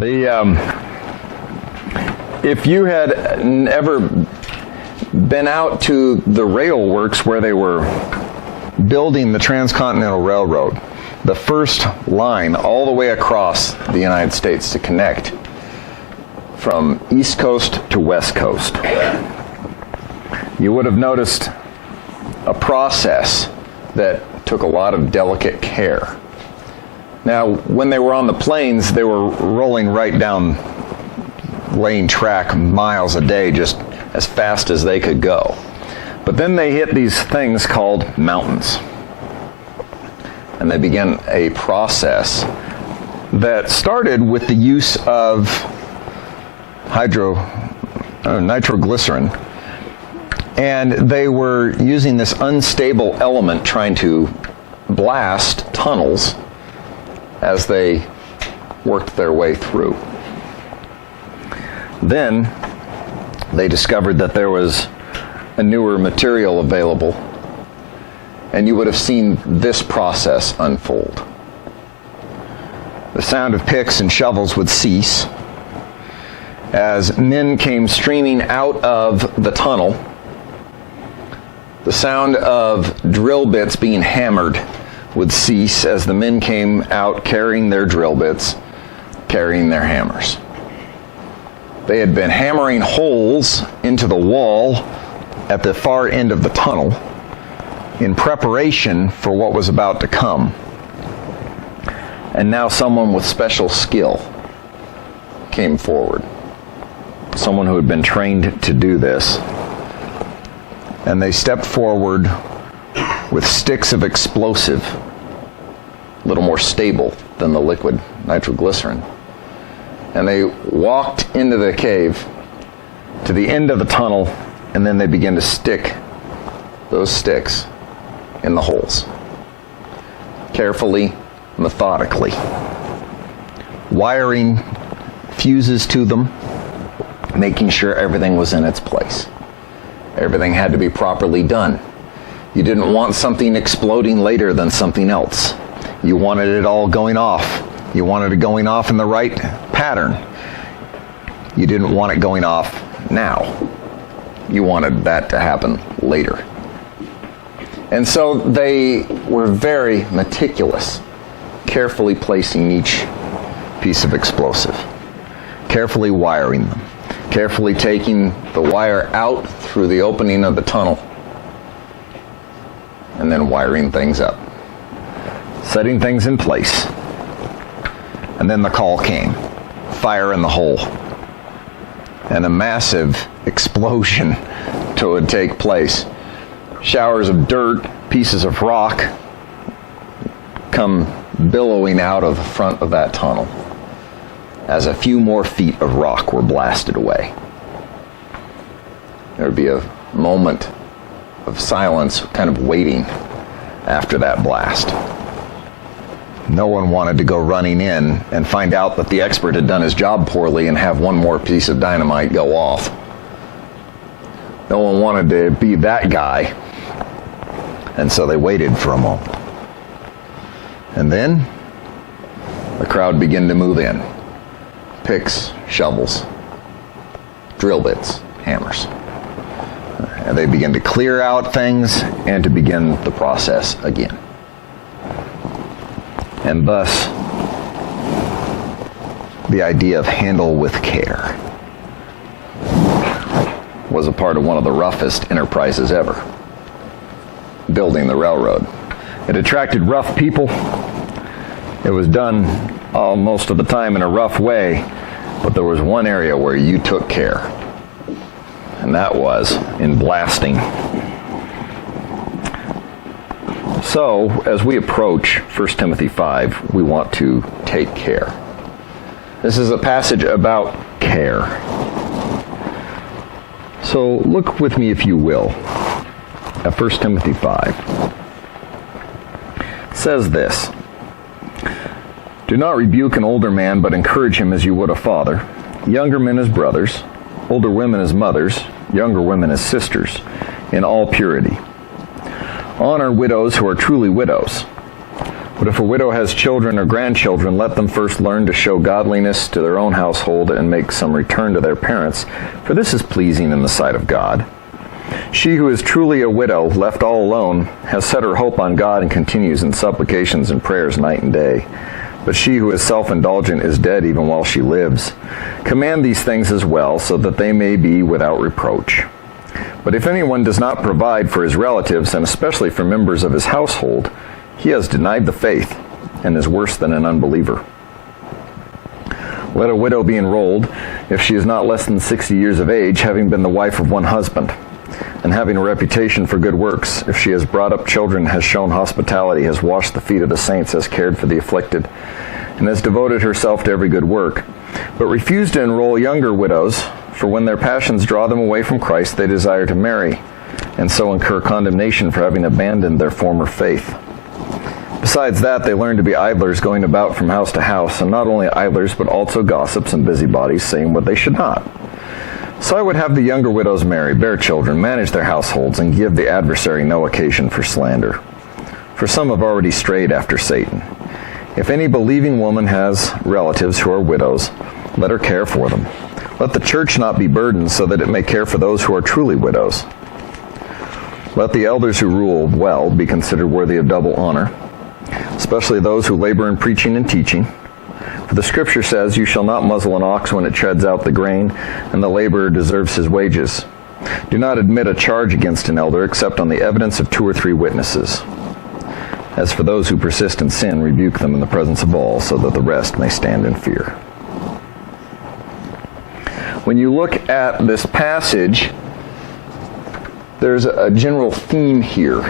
If you had ever been out to the rail works where they were building the Transcontinental Railroad, the first line all the way across the United States to connect from East Coast to West Coast, you would have noticed a process that took a lot of delicate care. Now, when they were on the plains, they were rolling right down, laying track miles a day, just as fast as they could go. But then they hit these things called mountains. And they began a process that started with the use of nitroglycerin. And they were using this unstable element trying to blast tunnels as they worked their way through. Then they discovered that there was a newer material available, and you would have seen this process unfold. The sound of picks and shovels would cease as men came streaming out of the tunnel. The sound of drill bits being hammered would cease as the men came out carrying their drill bits, carrying their hammers. They had been hammering holes into the wall at the far end of the tunnel in preparation for what was about to come. And now someone with special skill came forward. Someone who had been trained to do this. And they stepped forward with sticks of explosive, a little more stable than the liquid nitroglycerin. And they walked into the cave to the end of the tunnel, and then they began to stick those sticks in the holes. Carefully, methodically. Wiring fuses to them, making sure everything was in its place. Everything had to be properly done. You didn't want something exploding later than something else. You wanted it all going off. You wanted it going off in the right pattern. You didn't want it going off now. You wanted that to happen later. And so they were very meticulous, carefully placing each piece of explosive, carefully wiring them, carefully taking the wire out through the opening of the tunnel, and then wiring things up, setting things in place. And then the call came, fire in the hole. And a massive explosion would take place. Showers of dirt, pieces of rock come billowing out of the front of that tunnel as a few more feet of rock were blasted away. There would be a moment of silence, kind of waiting after that blast. No one wanted to go running in and find out that the expert had done his job poorly and have one more piece of dynamite go off. No one wanted to be that guy, and so they waited for a moment. And then the crowd began to move in. Picks, shovels, drill bits, hammers. And they began to clear out things and to begin the process again. And thus, the idea of handle with care was a part of one of the roughest enterprises ever, building the railroad. It attracted rough people. It was done most of the time in a rough way, but there was one area where you took care, and that was in blasting. So, as we approach 1 Timothy 5, we want to take care. This is a passage about care. So, look with me, if you will, at 1 Timothy 5. It says this: "Do not rebuke an older man, but encourage him as you would a father. Younger men as brothers, older women as mothers, younger women as sisters, in all purity. Honor widows who are truly widows. But if a widow has children or grandchildren, let them first learn to show godliness to their own household and make some return to their parents, for this is pleasing in the sight of God. She who is truly a widow, left all alone, has set her hope on God and continues in supplications and prayers night and day. But she who is self-indulgent is dead even while she lives. Command these things as well, so that they may be without reproach. But if anyone does not provide for his relatives, and especially for members of his household, he has denied the faith and is worse than an unbeliever. Let a widow be enrolled if she is not less than 60 years of age, having been the wife of one husband, and having a reputation for good works, if she has brought up children, has shown hospitality, has washed the feet of the saints, has cared for the afflicted, and has devoted herself to every good work. But refuse to enroll younger widows, for when their passions draw them away from Christ, they desire to marry, and so incur condemnation for having abandoned their former faith. Besides that, they learn to be idlers, going about from house to house, and not only idlers, but also gossips and busybodies, saying what they should not. So I would have the younger widows marry, bear children, manage their households, and give the adversary no occasion for slander. For some have already strayed after Satan. If any believing woman has relatives who are widows, let her care for them. Let the church not be burdened, so that it may care for those who are truly widows. Let the elders who rule well be considered worthy of double honor, especially those who labor in preaching and teaching. For the Scripture says, "You shall not muzzle an ox when it treads out the grain, and the laborer deserves his wages. Do not admit a charge against an elder except on the evidence of 2 or 3 witnesses. As for those who persist in sin, rebuke them in the presence of all, so that the rest may stand in fear." When you look at this passage, there's a general theme here,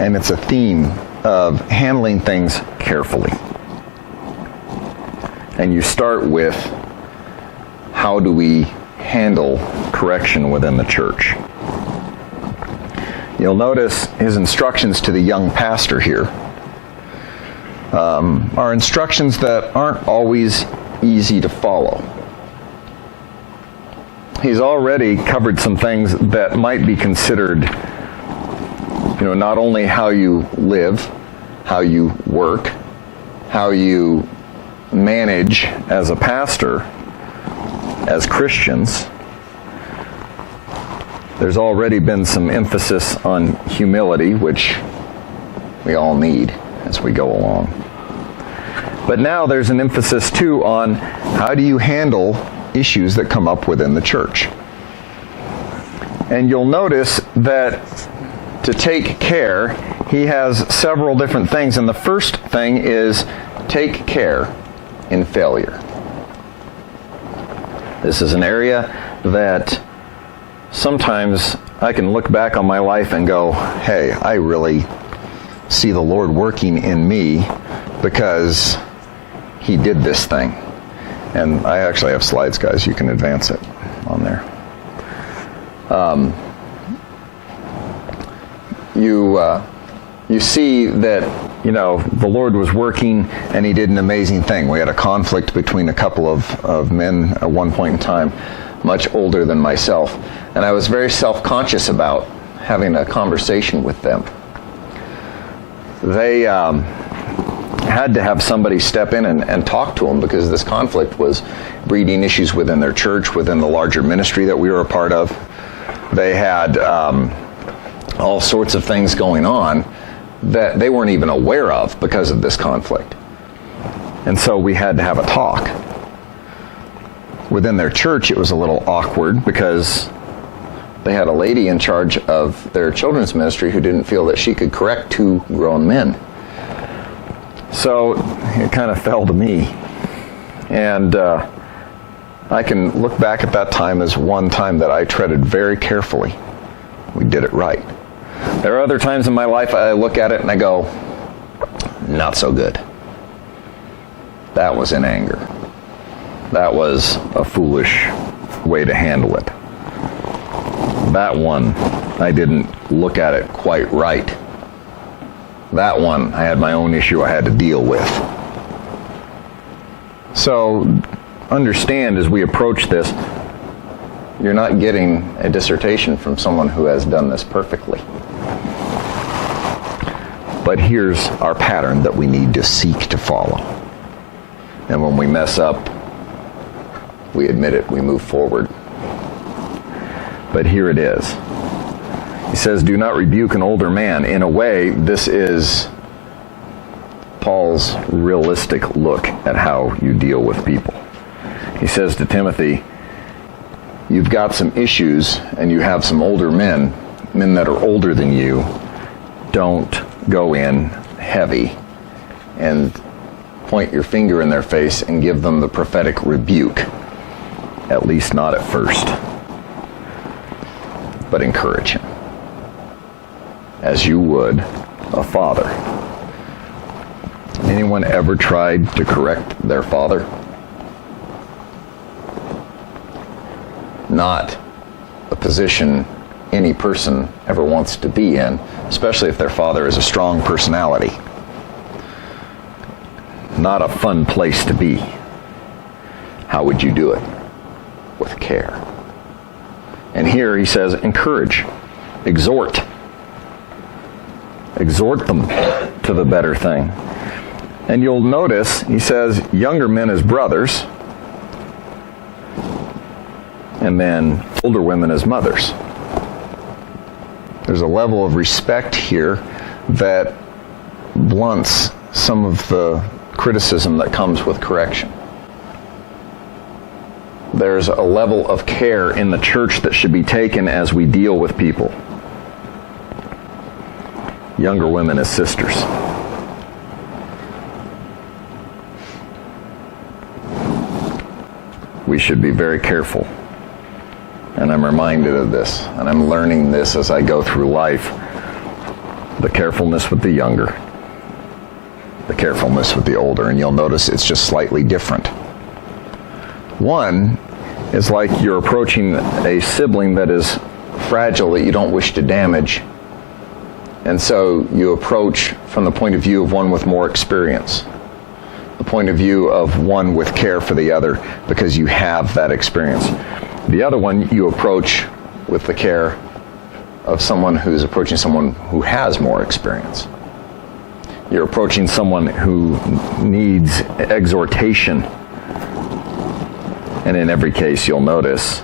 and it's a theme of handling things carefully. And you start with, how do we handle correction within the church? You'll notice his instructions to the young pastor here are instructions that aren't always easy to follow. He's already covered some things that might be considered, not only how you live, how you work, how you manage as a pastor, as Christians. There's already been some emphasis on humility, which we all need as we go along. But now there's an emphasis too on how do you handle issues that come up within the church. And you'll notice that to take care, he has several different things. And the first thing is take care in failure. This is an area that sometimes I can look back on my life and go, hey, I really see the Lord working in me because he did this thing. And I actually have slides, guys. You can advance it on there. You see that, the Lord was working and he did an amazing thing. We had a conflict between a couple of men at one point in time, much older than myself. And I was very self-conscious about having a conversation with them. They had to have somebody step in and talk to them because this conflict was breeding issues within their church, within the larger ministry that we were a part of. They had all sorts of things going on that they weren't even aware of because of this conflict. And so we had to have a talk. Within their church, it was a little awkward because they had a lady in charge of their children's ministry who didn't feel that she could correct 2 grown men. So it kind of fell to me. And I can look back at that time as one time that I treaded very carefully. We did it right. There are other times in my life I look at it and I go, not so good. That was in anger. That was a foolish way to handle it. That one, I didn't look at it quite right. That one, I had my own issue I had to deal with. So understand as we approach this, you're not getting a dissertation from someone who has done this perfectly. But But here's our pattern that we need to seek to follow. And when we mess up, we admit it, we move forward. But here it is. He says, do not rebuke an older man. In a way, this is Paul's realistic look at how you deal with people. He says to Timothy, you've got some issues and you have some older men that are older than you. Don't go in heavy and point your finger in their face and give them the prophetic rebuke. At least not at first. But encourage him, as you would a father. Anyone ever tried to correct their father? Not a position any person ever wants to be in, especially if their father is a strong personality. Not a fun place to be. How would you do it? With care. And here he says, encourage, exhort. Exhort them to the better thing. And you'll notice, he says, younger men as brothers, and then older women as mothers. There's a level of respect here that blunts some of the criticism that comes with correction. There's a level of care in the church that should be taken as we deal with people. Younger women as sisters. We should be very careful. And I'm reminded of this, and I'm learning this as I go through life. The carefulness with the younger, the carefulness with the older, and you'll notice it's just slightly different. One is like you're approaching a sibling that is fragile that you don't wish to damage. And so you approach from the point of view of one with more experience, the point of view of one with care for the other because you have that experience. The other one you approach with the care of someone who's approaching someone who has more experience. You're approaching someone who needs exhortation. And in every case, you'll notice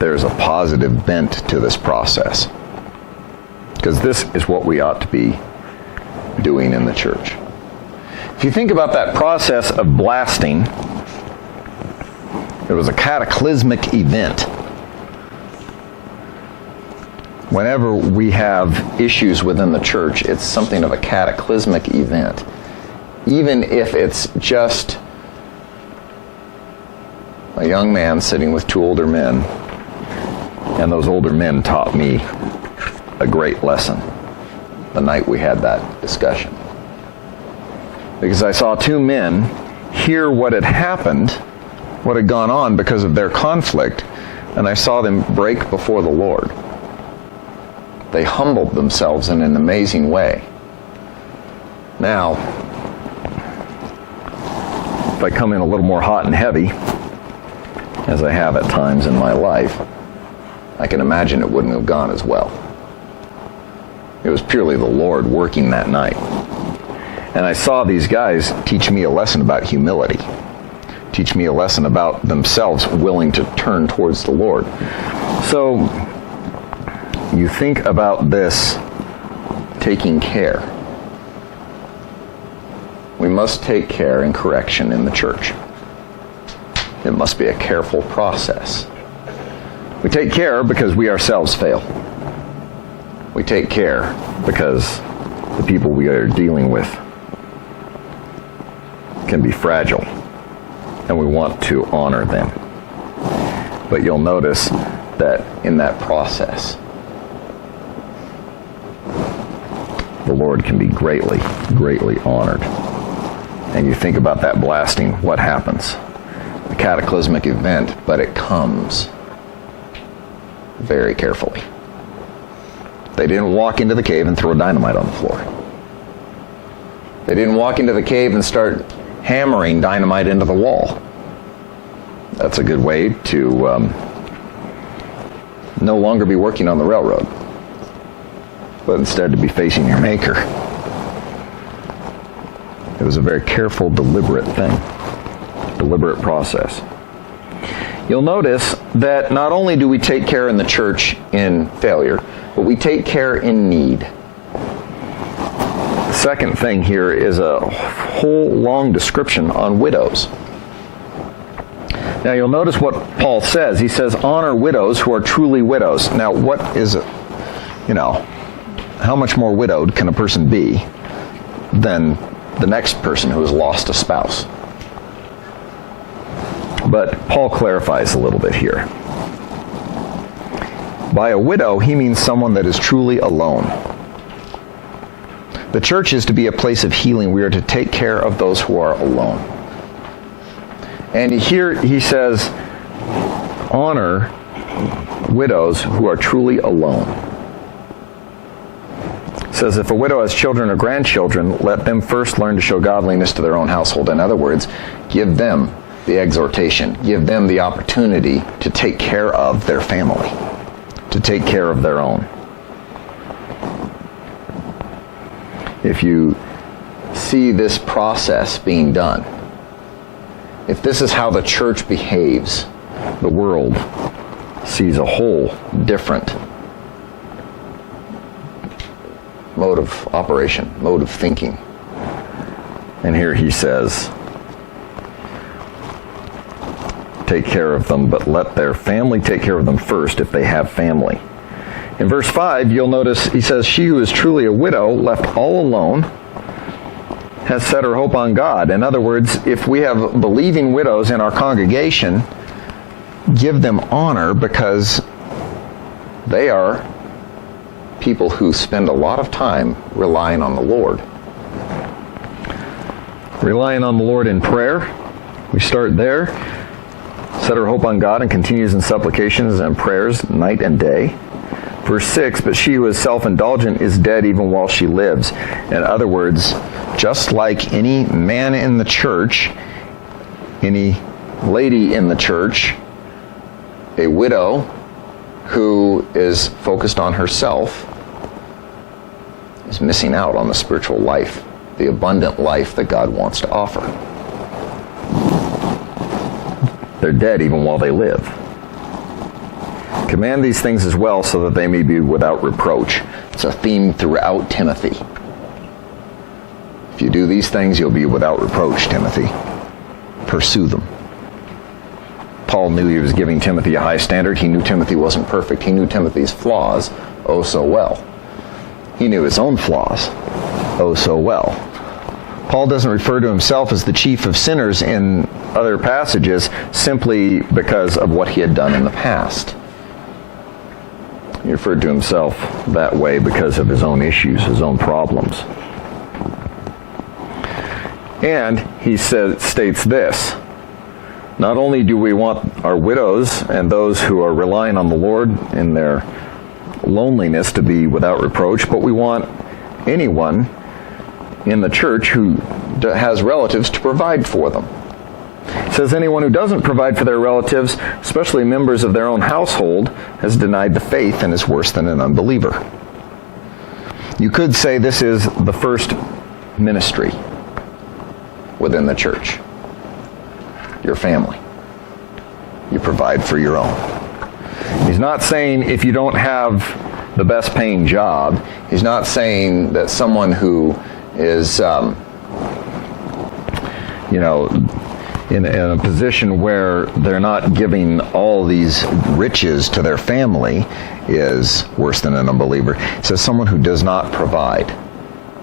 there's a positive bent to this process. Because this is what we ought to be doing in the church. If you think about that process of blasting, it was a cataclysmic event. Whenever we have issues within the church, it's something of a cataclysmic event. Even if it's just a young man sitting with two older men, and those older men taught me a great lesson the night we had that discussion. Because I saw two men hear what had happened, what had gone on because of their conflict, and I saw them break before the Lord. They humbled themselves in an amazing way. Now, if I come in a little more hot and heavy, as I have at times in my life, I can imagine it wouldn't have gone as well. It was purely the Lord working that night. And I saw these guys teach me a lesson about humility, teach me a lesson about themselves willing to turn towards the Lord. So, you think about this taking care. We must take care in correction in the church. It must be a careful process. We take care because we ourselves fail. We take care because the people we are dealing with can be fragile, and we want to honor them. But you'll notice that in that process, the Lord can be greatly, greatly honored. And you think about that blasting, what happens? A cataclysmic event, but it comes very carefully. They didn't walk into the cave and throw dynamite on the floor. They didn't walk into the cave and start hammering dynamite into the wall. That's a good way to no longer be working on the railroad. but instead to be facing your Maker. It was a very careful, deliberate thing, deliberate process. You'll notice that not only do we take care in the church in failure, but we take care in need. The second thing here is a whole long description on widows. Now you'll notice what Paul says. He says, honor widows who are truly widows. Now what is it? How much more widowed can a person be than the next person who has lost a spouse? But Paul clarifies a little bit here. By a widow, he means someone that is truly alone. The church is to be a place of healing. We are to take care of those who are alone. And here he says, honor widows who are truly alone. It says, if a widow has children or grandchildren, let them first learn to show godliness to their own household. In other words, give them the exhortation, give them the opportunity to take care of their family, to take care of their own. If you see this process being done, if this is how the church behaves, the world sees a whole different mode of operation, mode of thinking. And here he says, take care of them, but let their family take care of them first if they have family. In verse 5, you'll notice he says, she who is truly a widow, left all alone, has set her hope on God. In other words, if we have believing widows in our congregation, give them honor because they are people who spend a lot of time relying on the Lord. Relying on the Lord in prayer, we start there. Set her hope on God and continues in supplications and prayers night and day. Verse 6, but she who is self-indulgent is dead even while she lives. In other words, just like any man in the church, any lady in the church, a widow who is focused on herself is missing out on the spiritual life, the abundant life that God wants to offer. They're dead even while they live. Command these things as well so that they may be without reproach. It's a theme throughout Timothy. If you do these things, you'll be without reproach, Timothy. Pursue them. Paul knew he was giving Timothy a high standard. He knew Timothy wasn't perfect. He knew Timothy's flaws oh so well. He knew his own flaws oh so well. Paul doesn't refer to himself as the chief of sinners in other passages simply because of what he had done in the past. He referred to himself that way because of his own issues, his own problems. And he states this, not only do we want our widows and those who are relying on the Lord in their loneliness to be without reproach, but we want anyone in the church who has relatives to provide for them. It says anyone who doesn't provide for their relatives, especially members of their own household, has denied the faith and is worse than an unbeliever. You could say this is the first ministry within the church. Your family. You provide for your own. He's not saying if you don't have the best paying job, he's not saying that someone who is, in a position where they're not giving all these riches to their family is worse than an unbeliever. It says someone who does not provide.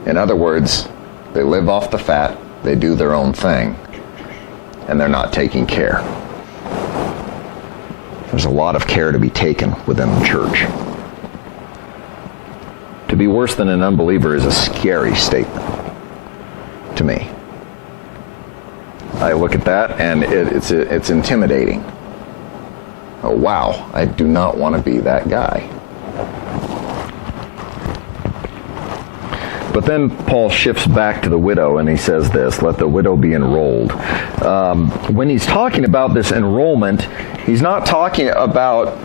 In other words, they live off the fat, they do their own thing, and they're not taking care. There's a lot of care to be taken within the church. To be worse than an unbeliever is a scary statement to me. I look at that and it's intimidating. Oh wow, I do not want to be that guy. But then Paul shifts back to the widow and he says this, let the widow be enrolled. When he's talking about this enrollment, he's not talking about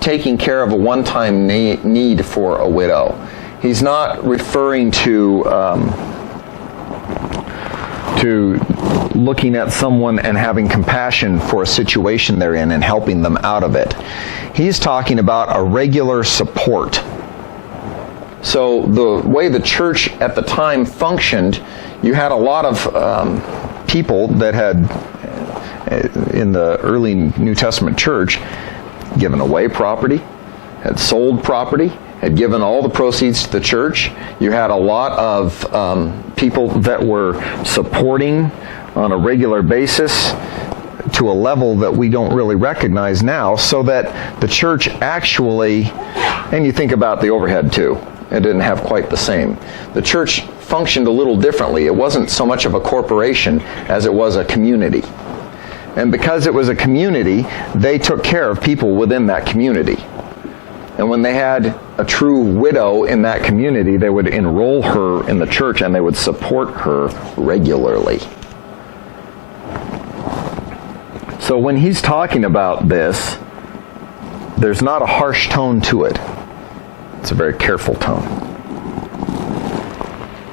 taking care of a one-time need for a widow. He's not referring to looking at someone and having compassion for a situation they're in and helping them out of it. He's talking about a regular support. So the way the church at the time functioned, you had a lot of people that had, in the early New Testament church, given away property, had sold property, had given all the proceeds to the church. You had a lot of people that were supporting on a regular basis to a level that we don't really recognize now, so that the church actually, and you think about the overhead too, it didn't have quite the same. The church functioned a little differently. It wasn't so much of a corporation as it was a community. And because it was a community, they took care of people within that community. And when they had a true widow in that community, they would enroll her in the church and they would support her regularly. So when he's talking about this, there's not a harsh tone to it. It's a very careful tone.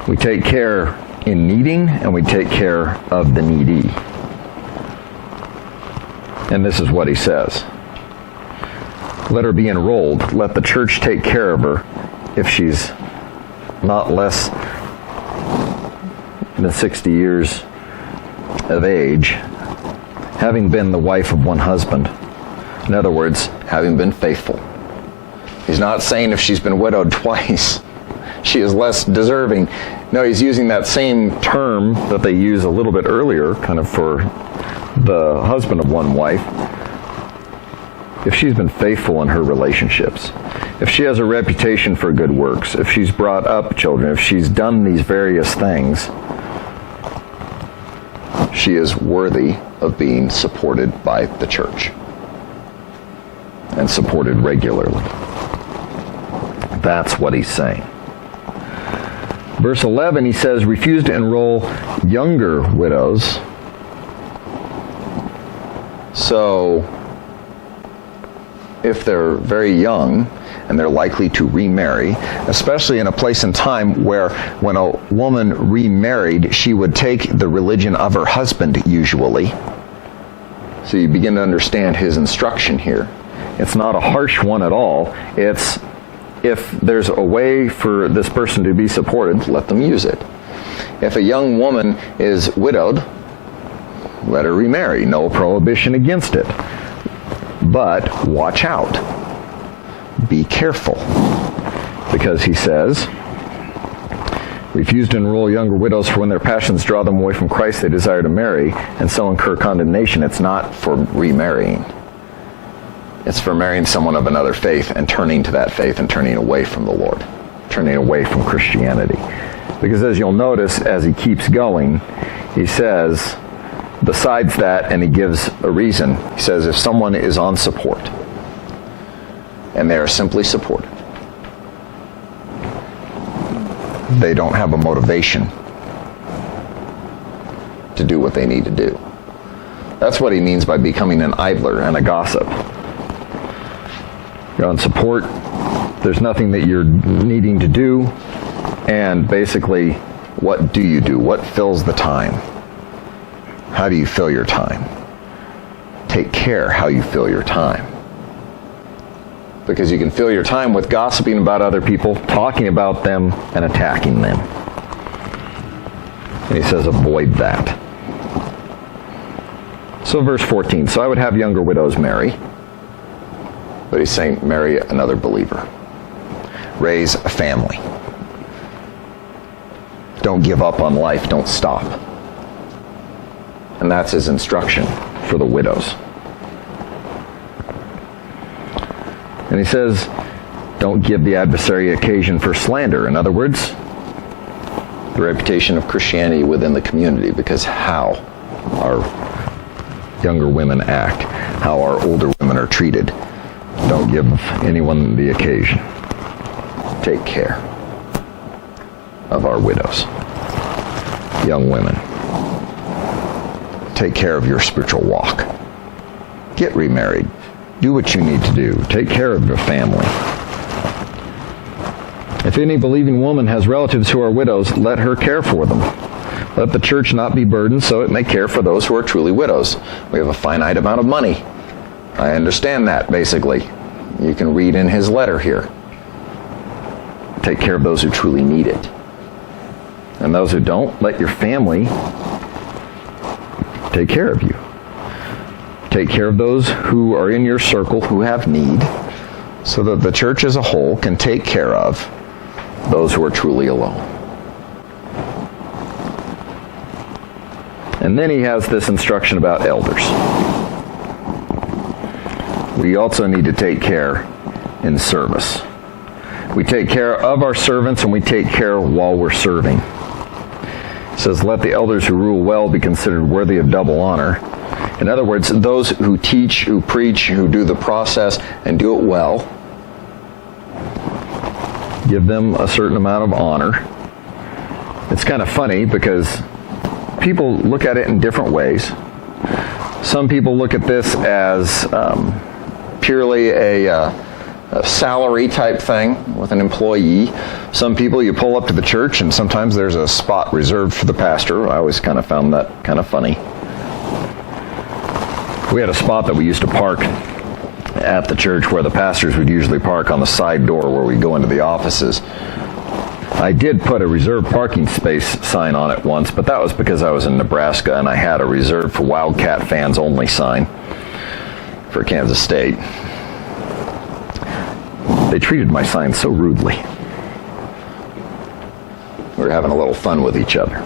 We take care in needing, and we take care of the needy. And this is what he says. Let her be enrolled. Let the church take care of her if she's not less than 60 years of age, having been the wife of one husband. In other words, having been faithful. He's not saying if she's been widowed twice, she is less deserving. No, he's using that same term that they use a little bit earlier, kind of for the husband of one wife. If she's been faithful in her relationships, if she has a reputation for good works, if she's brought up children, if she's done these various things, she is worthy of being supported by the church and supported regularly. That's what he's saying. Verse 11, he says, refuse to enroll younger widows. So, if they're very young and they're likely to remarry, especially in a place and time where when a woman remarried, she would take the religion of her husband usually. So you begin to understand his instruction here. It's not a harsh one at all. It's, if there's a way for this person to be supported, let them use it. If a young woman is widowed, let her remarry. No prohibition against it. But watch out. Be careful. Because he says, refuse to enroll younger widows, for when their passions draw them away from Christ, they desire to marry, and so incur condemnation. It's not for remarrying. It's for marrying someone of another faith and turning to that faith and turning away from the Lord, turning away from Christianity. Because as you'll notice, as he keeps going, he says, besides that, and he gives a reason, he says if someone is on support, and they are simply supported, they don't have a motivation to do what they need to do. That's what he means by becoming an idler and a gossip. You're on support, there's nothing that you're needing to do, and basically, what do you do? What fills the time? How do you fill your time? Take care how you fill your time. Because you can fill your time with gossiping about other people, talking about them, and attacking them. And he says, avoid that. So verse 14, so I would have younger widows marry. But he's saying marry another believer. Raise a family. Don't give up on life. Don't stop. And that's his instruction for the widows. And he says, don't give the adversary occasion for slander. In other words, the reputation of Christianity within the community, because how our younger women act, how our older women are treated. Don't give anyone the occasion. Take care of our widows, young women. Take care of your spiritual walk. Get remarried. Do what you need to do. Take care of your family. If any believing woman has relatives who are widows, let her care for them. Let the church not be burdened, so it may care for those who are truly widows. We have a finite amount of money. I understand that, basically. You can read in his letter here. Take care of those who truly need it. And those who don't, let your family take care of you. Take care of those who are in your circle who have need, so that the church as a whole can take care of those who are truly alone. And then he has this instruction about elders. We also need to take care in service. We take care of our servants and we take care while we're serving. It says, let the elders who rule well be considered worthy of double honor. In other words, those who teach, who preach, who do the process and do it well, give them a certain amount of honor. It's kind of funny because people look at it in different ways. Some people look at this as purely a salary type thing with an employee. Some people, you pull up to the church and sometimes there's a spot reserved for the pastor. I always kind of found that kind of funny. We had a spot that we used to park at the church where the pastors would usually park on the side door where we go into the offices. I did put a reserved parking space sign on it once, but that was because I was in Nebraska and I had a reserved for Wildcat fans only sign for Kansas State. They treated my sign so rudely. We were having a little fun with each other.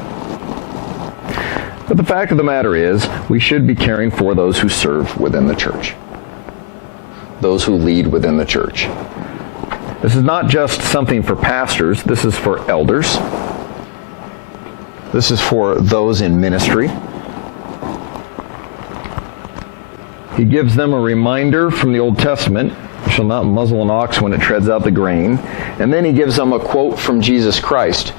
But the fact of the matter is, we should be caring for those who serve within the church. Those who lead within the church. This is not just something for pastors. This is for elders. This is for those in ministry. He gives them a reminder from the Old Testament, "You shall not muzzle an ox when it treads out the grain." And then he gives them a quote from Jesus Christ.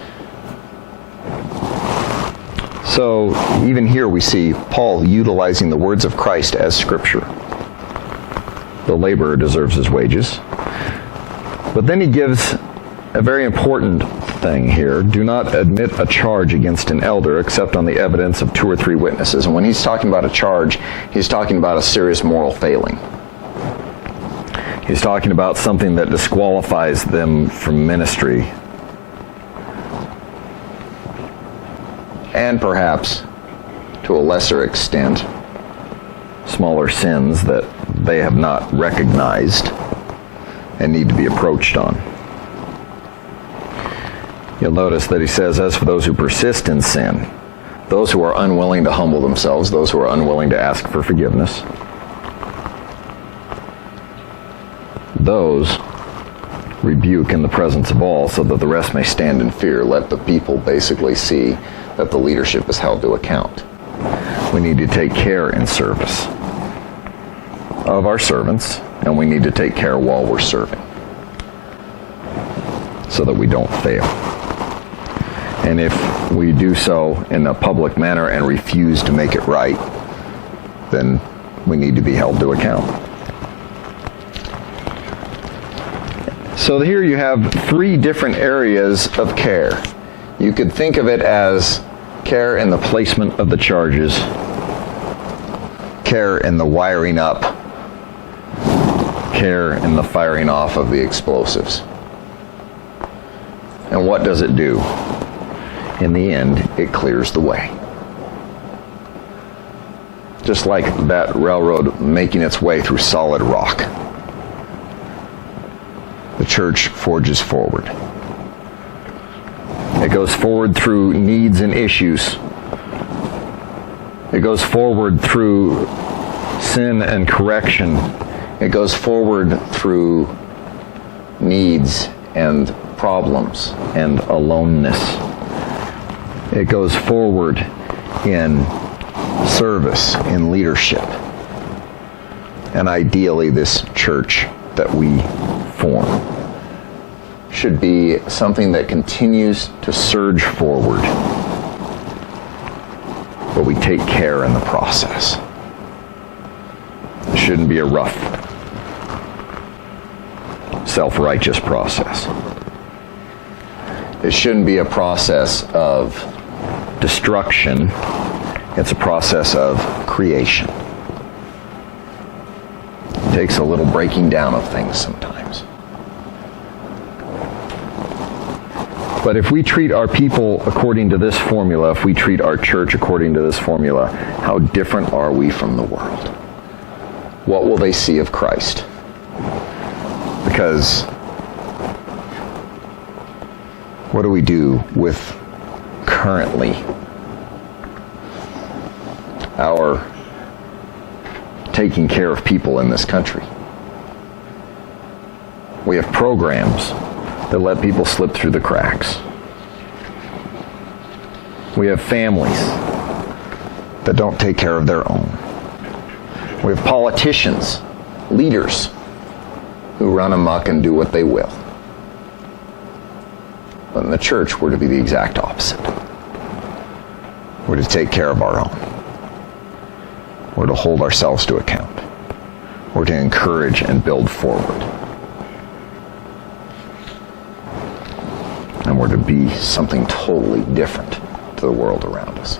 So even here we see Paul utilizing the words of Christ as scripture. The laborer deserves his wages. But then he gives a very important thing here. Do not admit a charge against an elder except on the evidence of 2 or 3 witnesses. And when he's talking about a charge, he's talking about a serious moral failing. He's talking about something that disqualifies them from ministry. And perhaps, to a lesser extent, smaller sins that they have not recognized and need to be approached on. You'll notice that he says, as for those who persist in sin, those who are unwilling to humble themselves, those who are unwilling to ask for forgiveness, those rebuke in the presence of all so that the rest may stand in fear. Let the people basically see that the leadership is held to account. We need to take care in service of our servants, and we need to take care while we're serving so that we don't fail. And if we do so in a public manner and refuse to make it right, then we need to be held to account. So here you have 3 different areas of care. You could think of it as care in the placement of the charges, care in the wiring up, care in the firing off of the explosives. And what does it do? In the end, it clears the way. Just like that railroad making its way through solid rock, the church forges forward. It goes forward through needs and issues. It goes forward through sin and correction. It goes forward through needs and problems and aloneness. It goes forward in service, in leadership. And ideally, this church that we form should be something that continues to surge forward, but we take care in the process. It shouldn't be a rough, self-righteous process. It shouldn't be a process of destruction. It's a process of creation. It takes a little breaking down of things sometimes. But if we treat our people according to this formula, if we treat our church according to this formula, how different are we from the world? What will they see of Christ? Because what do we do with currently our taking care of people in this country? We have programs that let people slip through the cracks. We have families that don't take care of their own. We have politicians, leaders, who run amok and do what they will. But in the church, we're to be the exact opposite. We're to take care of our own. We're to hold ourselves to account. We're to encourage and build forward. And we're to be something totally different to the world around us.